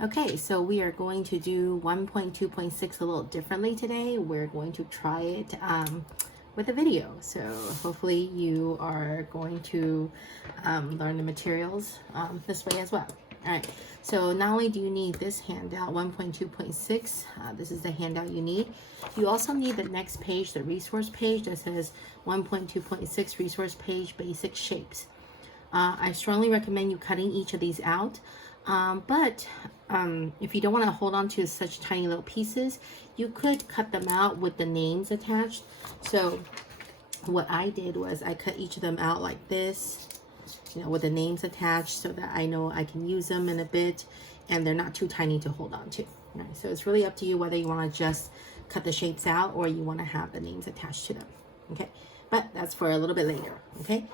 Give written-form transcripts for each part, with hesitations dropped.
Okay, so we are going to do 1.2.6 a little differently today. We're going to try it with a video. So hopefully you are going to learn the materials this way as well. All right, so not only do you need this handout, 1.2.6, this is the handout you need. You also need the next page, the resource page that says 1.2.6 resource page, basic shapes. I strongly recommend you cutting each of these out. But if you don't want to hold on to such tiny little pieces, you could cut them out with the names attached. So what I did was I cut each of them out like this, you know, with the names attached so that I know I can use them in a bit and they're not too tiny to hold on to. All right, so it's really up to you whether you want to just cut the shapes out or you want to have the names attached to them. Okay, but that's for a little bit later. Okay.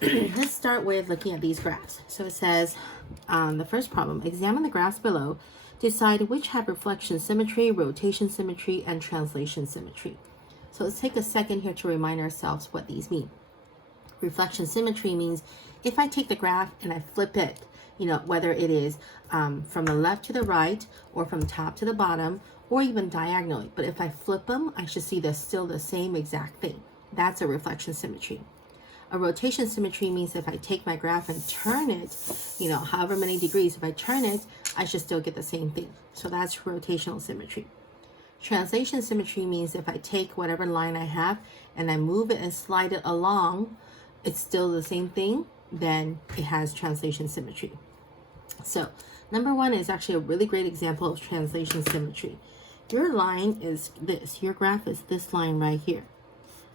Let's start with looking at these graphs. So it says, the first problem, examine the graphs below, decide which have reflection symmetry, rotation symmetry, and translation symmetry. So let's take a second here to remind ourselves what these mean. Reflection symmetry means if I take the graph and I flip it, you know, whether it is from the left to the right or from top to the bottom or even diagonally, but if I flip them, I should see still the same exact thing. That's a reflection symmetry. A rotation symmetry means if I take my graph and turn it, you know, however many degrees, if I turn it, I should still get the same thing. So that's rotational symmetry. Translation symmetry means if I take whatever line I have and I move it and slide it along, it's still the same thing, then it has translation symmetry. So number one is actually a really great example of translation symmetry. Your line is this, your graph is this line right here.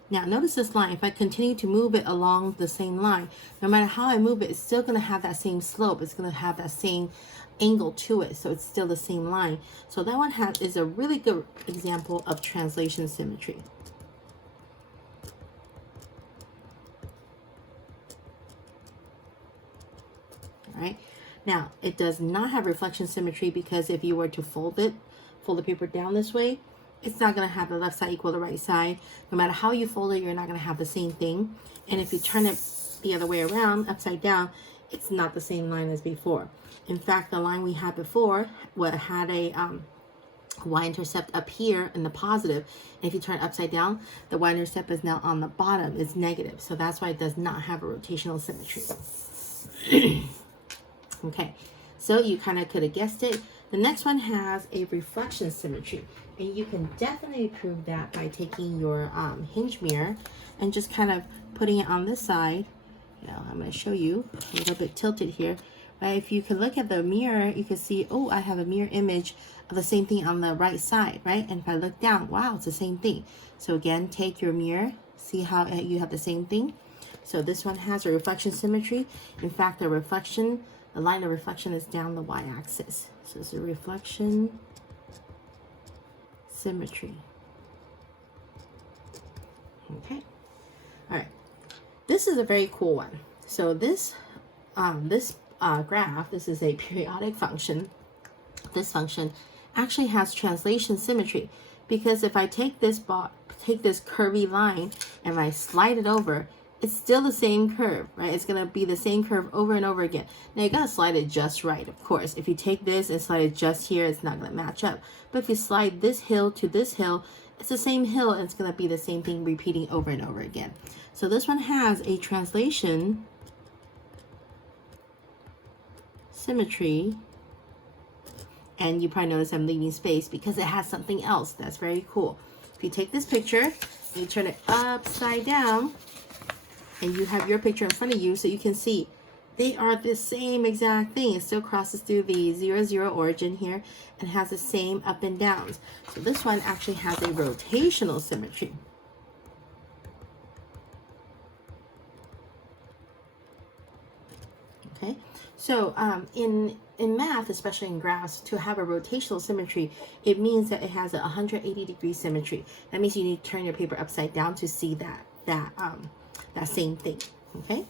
Now notice this line, if I continue to move it along the same line, no matter how I move it, it's still going to have that same slope. It's going to have that same angle to it. So it's still the same line. So that one is a really good example of translation symmetry. All right. Now it does not have reflection symmetry because if you were to fold the paper down this way, it's not going to have the left side equal the right side. No matter how you fold it, you're not going to have the same thing. And if you turn it the other way around, upside down, it's not the same line as before. In fact, the line we had before had a y-intercept up here in the positive. And if you turn it upside down, the y-intercept is now on the bottom. It's negative. So that's why it does not have a rotational symmetry. Okay, so you kind of could have guessed it. The next one has a reflection symmetry, and you can definitely prove that by taking your hinge mirror and just kind of putting it on this side. You know, I'm going to show you a little bit tilted here. Right? If you can look at the mirror, you can see, oh, I have a mirror image of the same thing on the right side, right? And if I look down, wow, it's the same thing. So again, take your mirror, see how you have the same thing. So this one has a reflection symmetry. In fact, the line of reflection is down the y-axis. So it's a reflection symmetry. Okay. All right. This is a very cool one. So this graph, this is a periodic function. This function actually has translation symmetry because if I take this curvy line and I slide it over, it's still the same curve, right? It's going to be the same curve over and over again. Now, you got to slide it just right, of course. If you take this and slide it just here, it's not going to match up. But if you slide this hill to this hill, it's the same hill, and it's going to be the same thing repeating over and over again. So this one has a translation symmetry. And you probably notice I'm leaving space because it has something else that's very cool. If you take this picture and you turn it upside down, and you have your picture in front of you so you can see they are the same exact thing. It still crosses through the 0, 0 origin here and has the same up and downs. So this one actually has a rotational symmetry. Okay, so in math, especially in graphs, to have a rotational symmetry, it means that it has a 180-degree symmetry. That means you need to turn your paper upside down to see that same thing. Okay.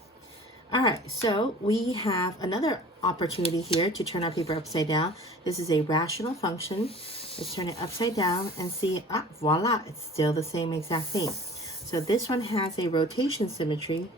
All right. So we have another opportunity here to turn our paper upside down. This is a rational function. Let's turn it upside down and see, voila, it's still the same exact thing. So this one has a rotation symmetry.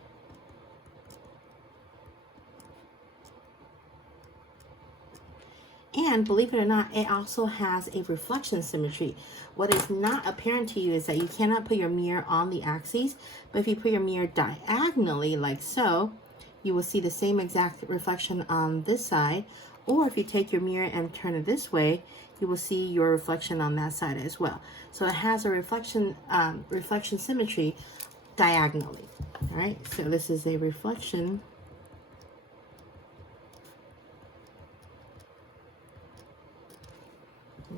And believe it or not, it also has a reflection symmetry. What is not apparent to you is that you cannot put your mirror on the axes, but if you put your mirror diagonally like so, you will see the same exact reflection on this side. Or if you take your mirror and turn it this way, you will see your reflection on that side as well. So it has a reflection symmetry diagonally. All right, so this is a reflection.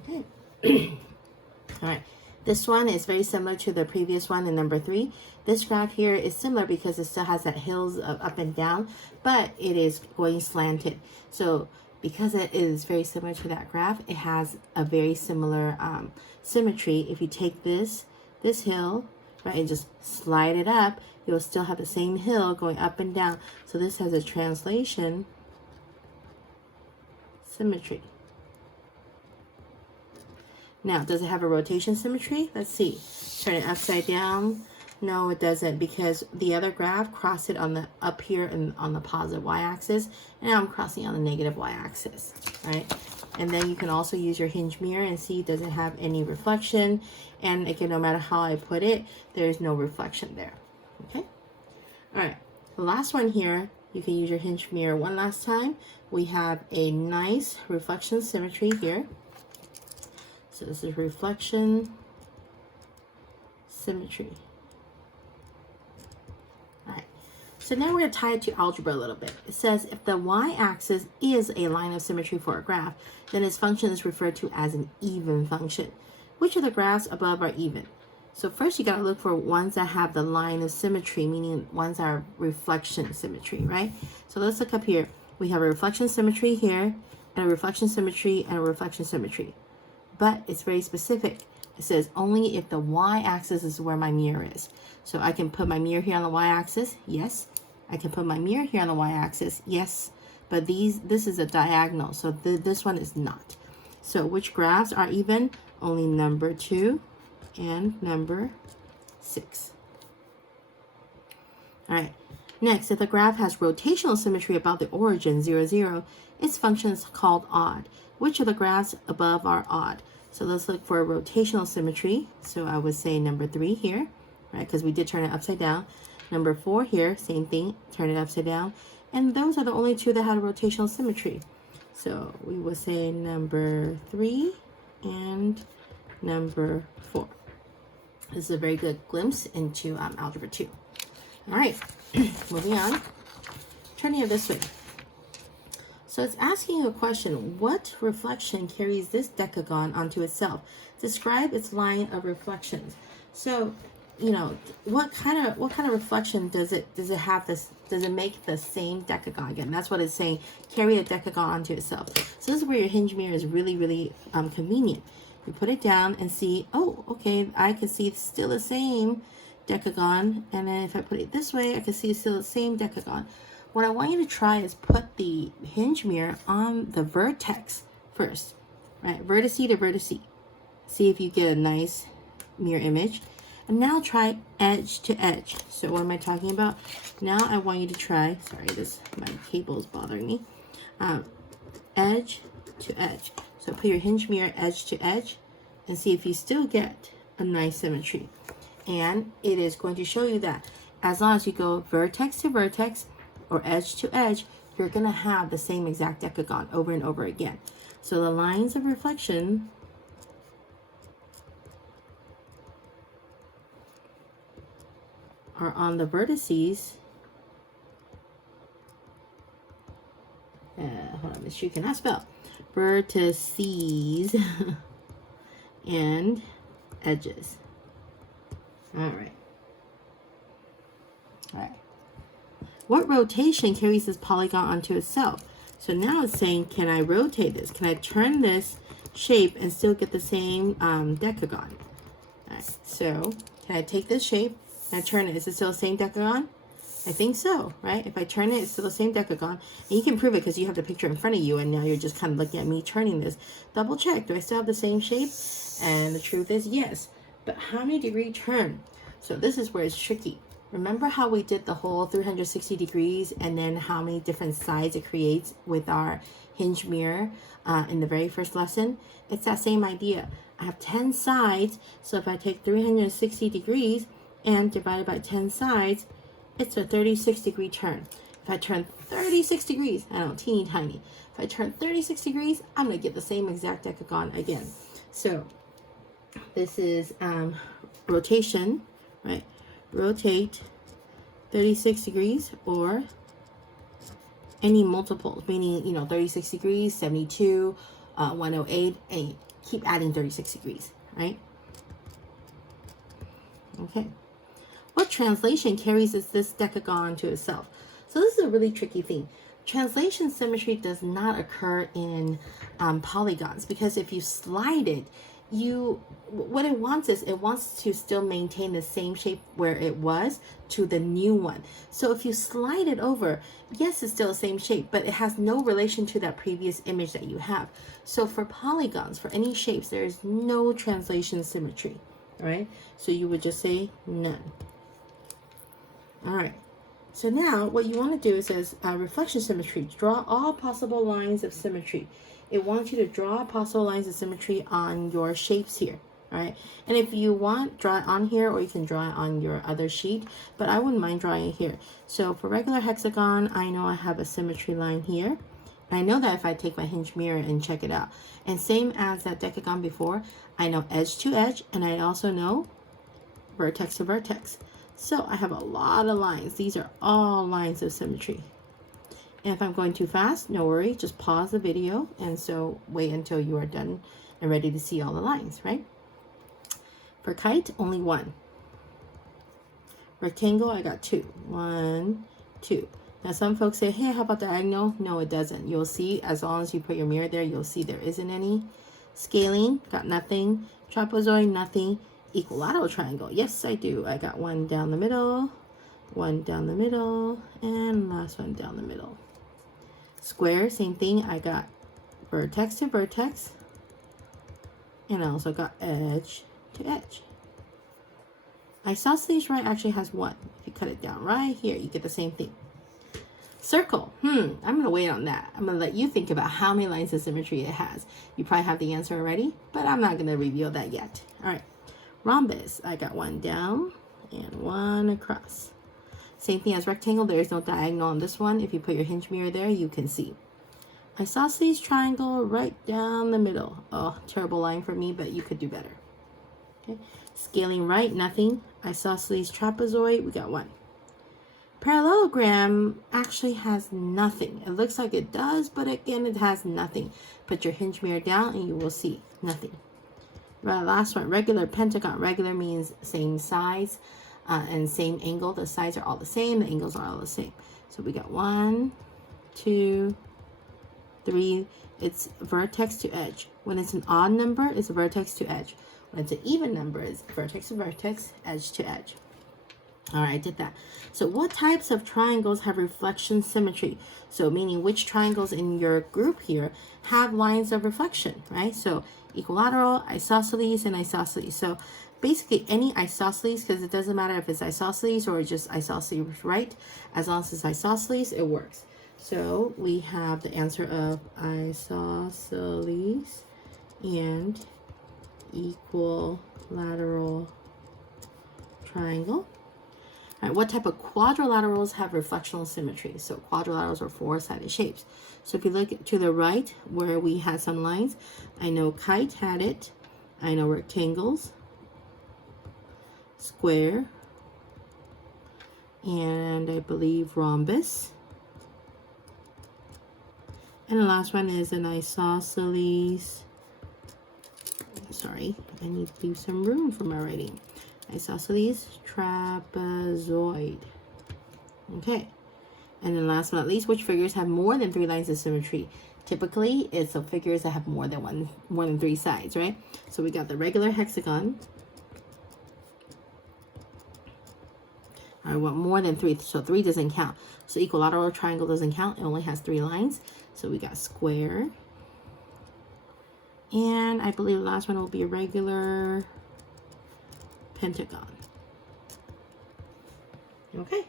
Okay. All right, this one is very similar to the previous one in number 3. This graph here is similar because it still has that hills of up and down, but it is going slanted. So because it is very similar to that graph, it has a very similar symmetry. If you take this hill, right, and just slide it up, you'll still have the same hill going up and down. So this has a translation symmetry. Now, does it have a rotation symmetry? Let's see. Turn it upside down. No, it doesn't, because the other graph crossed it on the up here and on the positive y-axis, and now I'm crossing on the negative y-axis, right? And then you can also use your hinge mirror and see, does it have any reflection? And again, no matter how I put it, there's no reflection there. Okay. All right. The last one here, you can use your hinge mirror one last time. We have a nice reflection symmetry here. So this is reflection symmetry. All right. So now we're going to tie it to algebra a little bit. It says if the y-axis is a line of symmetry for a graph, then its function is referred to as an even function. Which of the graphs above are even? So first you got to look for ones that have the line of symmetry, meaning ones that are reflection symmetry, right? So let's look up here. We have a reflection symmetry here, and a reflection symmetry, and a reflection symmetry. But it's very specific. It says only if the y-axis is where my mirror is. So I can put my mirror here on the y-axis, yes. I can put my mirror here on the y-axis, yes. But this is a diagonal, so this one is not. So which graphs are even? Only number 2 and number 6. All right. Next, if the graph has rotational symmetry about the origin, 0, 0, its function is called odd. Which of the graphs above are odd? So let's look for rotational symmetry. So I would say number 3 here, right? Because we did turn it upside down. Number 4 here, same thing, turn it upside down. And those are the only 2 that had a rotational symmetry. So we would say number 3 and number 4. This is a very good glimpse into algebra 2. All right, moving on. Turning it this way. So it's asking a question, what reflection carries this decagon onto itself? Describe its line of reflections. So, you know, what kind of reflection does it have does it make the same decagon again? That's what it's saying, carry a decagon onto itself. So this is where your hinge mirror is really convenient. You put it down and see, oh, okay, I can see it's still the same decagon, and then if I put it this way, I can see it's still the same decagon. What I want you to try is put the hinge mirror on the vertex first, right? Vertex to vertex. See if you get a nice mirror image. And now try edge to edge. So what am I talking about? Now I want you to try, sorry, my cable is bothering me. Edge to edge. So put your hinge mirror edge to edge and see if you still get a nice symmetry. And it is going to show you that as long as you go vertex to vertex or edge to edge, you're going to have the same exact decagon over and over again. So the lines of reflection are on the vertices. Hold on, Miss, you cannot spell. Vertices and edges. All right. All right. What rotation carries this polygon onto itself? So now it's saying, can I rotate this? Can I turn this shape and still get the same decagon? All right. So can I take this shape and I turn it? Is it still the same decagon? I think so, right? If I turn it, it's still the same decagon. And you can prove it because you have the picture in front of you, and now you're just kind of looking at me turning this. Double check. Do I still have the same shape? And the truth is yes. But how many degree turn? So this is where it's tricky. Remember how we did the whole 360 degrees and then how many different sides it creates with our hinge mirror in the very first lesson? It's that same idea. I have 10 sides, so if I take 360 degrees and divide it by 10 sides, it's a 36-degree turn. If I turn 36 degrees, I know, teeny tiny. If I turn 36 degrees, I'm going to get the same exact decagon again. So this is rotation, right? Rotate 36 degrees or any multiples, meaning, you know, 36 degrees, 72, 108, and keep adding 36 degrees, right? Okay. What translation carries this decagon to itself? So this is a really tricky thing. Translation symmetry does not occur in polygons, because if you slide it, what it wants is it wants to still maintain the same shape where it was to the new one. So if you slide it over, yes, it's still the same shape, but it has no relation to that previous image that you have. So for polygons, for any shapes, there is no translation symmetry, all right? So you would just say none. All right. So now what you want to do is says reflection symmetry. Draw all possible lines of symmetry. It wants you to draw possible lines of symmetry on your shapes here, right? And if you want, draw it on here, or you can draw it on your other sheet, but I wouldn't mind drawing it here. So for regular hexagon, I know I have a symmetry line here. I know that if I take my hinge mirror and check it out. And same as that decagon before, I know edge to edge, and I also know vertex to vertex. So I have a lot of lines. These are all lines of symmetry. And if I'm going too fast, no worry, just pause the video and so wait until you are done and ready to see all the lines, right? For kite, only one. Rectangle, I got two. 1, 2. Now some folks say, hey, how about diagonal? No, it doesn't. You'll see, as long as you put your mirror there, you'll see there isn't any. Scaling, got nothing. Trapezoid, nothing. Equilateral triangle, yes, I do. I got one down the middle, one down the middle, and last one down the middle. Square, same thing. I got vertex to vertex, and I also got edge to edge. Isosceles right actually has one. If you cut it down right here, you get the same thing. Circle, I'm gonna wait on that. I'm gonna let you think about how many lines of symmetry it has. You probably have the answer already, but I'm not gonna reveal that yet. All right, rhombus, I got one down and one across. Same thing as rectangle, there is no diagonal on this one. If you put your hinge mirror there, you can see. Isosceles triangle right down the middle. Oh, terrible line for me, but you could do better. Okay. Scaling right, nothing. Isosceles trapezoid, we got one. Parallelogram actually has nothing. It looks like it does, but again, it has nothing. Put your hinge mirror down and you will see nothing. Right, last one, regular pentagon. Regular means same size and same angle. The sides are all the same. The angles are all the same. So we got 1, 2, 3. It's vertex to edge. When it's an odd number, it's vertex to edge. When it's an even number, it's vertex to vertex, edge to edge. All right, I did that. So what types of triangles have reflection symmetry? So meaning which triangles in your group here have lines of reflection, right? So equilateral, isosceles, and isosceles. So basically any isosceles, because it doesn't matter if it's isosceles or just isosceles, right? As long as it's isosceles, it works. So we have the answer of isosceles and equilateral triangle. All right, what type of quadrilaterals have reflectional symmetry? So quadrilaterals are four-sided shapes. So if you look to the right where we had some lines, I know kite had it. I know rectangles, square, and I believe rhombus. And the last one is an isosceles. Sorry, I need to leave some room for my writing. Isosceles trapezoid. Okay. And then last but not least, which figures have more than 3 lines of symmetry? Typically, it's the figures that have more than 3 sides, right? So we got the regular hexagon. I want more than 3, so 3 doesn't count. So equilateral triangle doesn't count. It only has 3 lines. So we got square. And I believe the last one will be a regular Pentagon. Okay.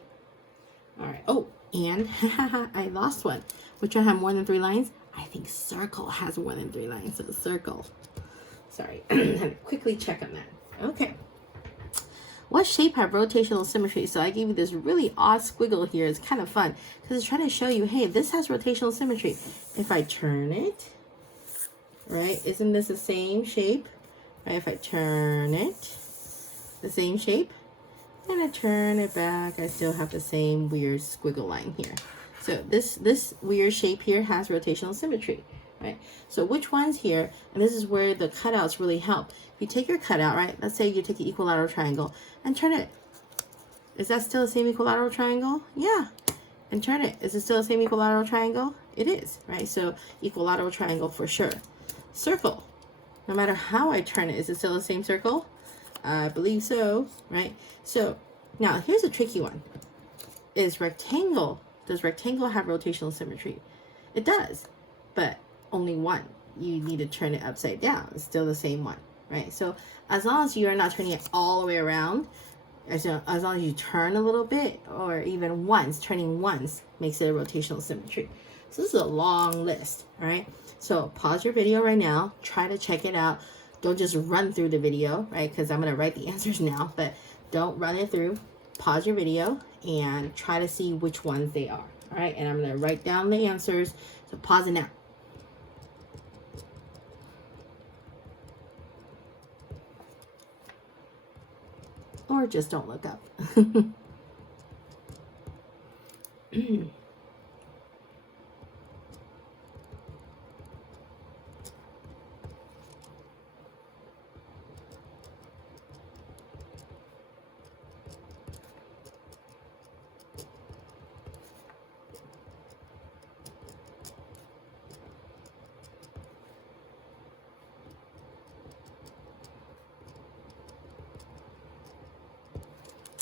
All right. Oh, and I lost one. Which one have more than 3 lines? I think circle has more than 3 lines. So circle. Sorry. I had to quickly check on that. Okay. What shape have rotational symmetry? So I gave you this really odd squiggle here. It's kind of fun because it's trying to show you, hey, this has rotational symmetry. If I turn it, right, isn't this the same shape? Right, if I turn it, the same shape, and I turn it back, I still have the same weird squiggle line here. So this weird shape here has rotational symmetry, right? So which ones here, and this is where the cutouts really help. You take your cutout, right? Let's say you take an equilateral triangle and turn it. Is that still the same equilateral triangle? Yeah. And turn it. Is it still the same equilateral triangle? It is, right? So equilateral triangle for sure. Circle. No matter how I turn it, is it still the same circle? I believe so, right? So now here's a tricky one. Is rectangle, does rectangle have rotational symmetry? It does, but only one. You need to turn it upside down. It's still the same one, right? So as long as you are not turning it all the way around, as long as you turn a little bit, or even once, turning once makes it a rotational symmetry. So this is a long list, all right? So pause your video right now, try to check it out. Don't just run through the video, right? Because I'm gonna write the answers now, but don't run it through. Pause your video and try to see which ones they are, all right? And I'm gonna write down the answers, so pause it now. Or just don't look up.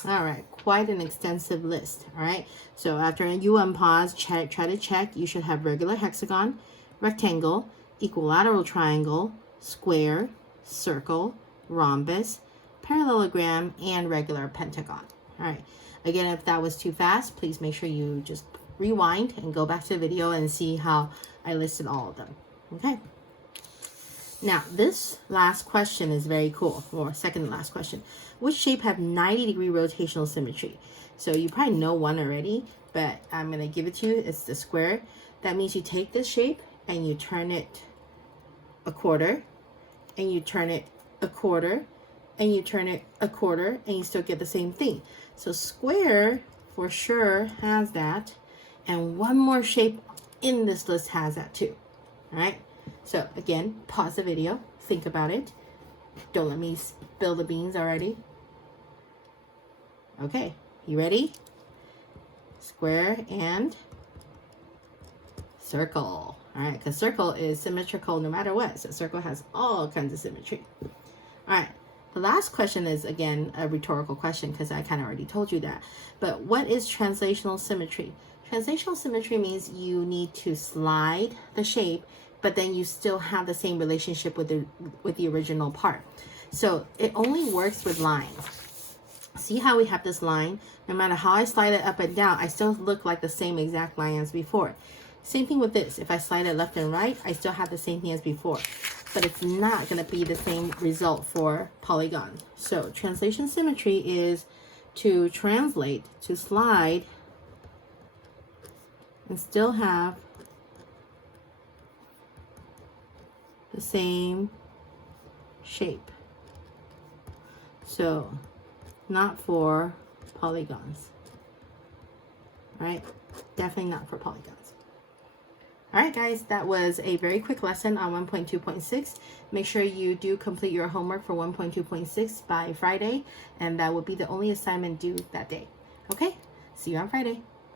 All right, quite an extensive list. All right, so after you unpause, try to check. You should have regular hexagon, rectangle, equilateral triangle, square, circle, rhombus, parallelogram, and regular pentagon. All right, again, if that was too fast, please make sure you just rewind and go back to the video and see how I listed all of them. Okay. Now, this last question is very cool, or second to last question. Which shape have 90-degree rotational symmetry? So you probably know one already, but I'm going to give it to you. It's the square. That means you take this shape and you turn it a quarter, and you turn it a quarter, and you turn it a quarter, and you still get the same thing. So square for sure has that, and one more shape in this list has that too. All right? So again, pause the video, think about it. Don't let me spill the beans already. Okay, you ready? Square and circle. All right, because circle is symmetrical no matter what. So circle has all kinds of symmetry. All right, the last question is, again, a rhetorical question because I kind of already told you that. But what is translational symmetry? Translational symmetry means you need to slide the shape, but then you still have the same relationship with the original part. So it only works with lines. See how we have this line? No matter how I slide it up and down, I still look like the same exact line as before. Same thing with this. If I slide it left and right, I still have the same thing as before. But it's not going to be the same result for Polygon. So translation symmetry is to translate, to slide, and still have the same shape. So not for polygons, right? Definitely not for polygons. All right, guys, that was a very quick lesson on 1.2.6. Make sure you do complete your homework for 1.2.6 by Friday, and that will be the only assignment due that day. Okay, see you on Friday.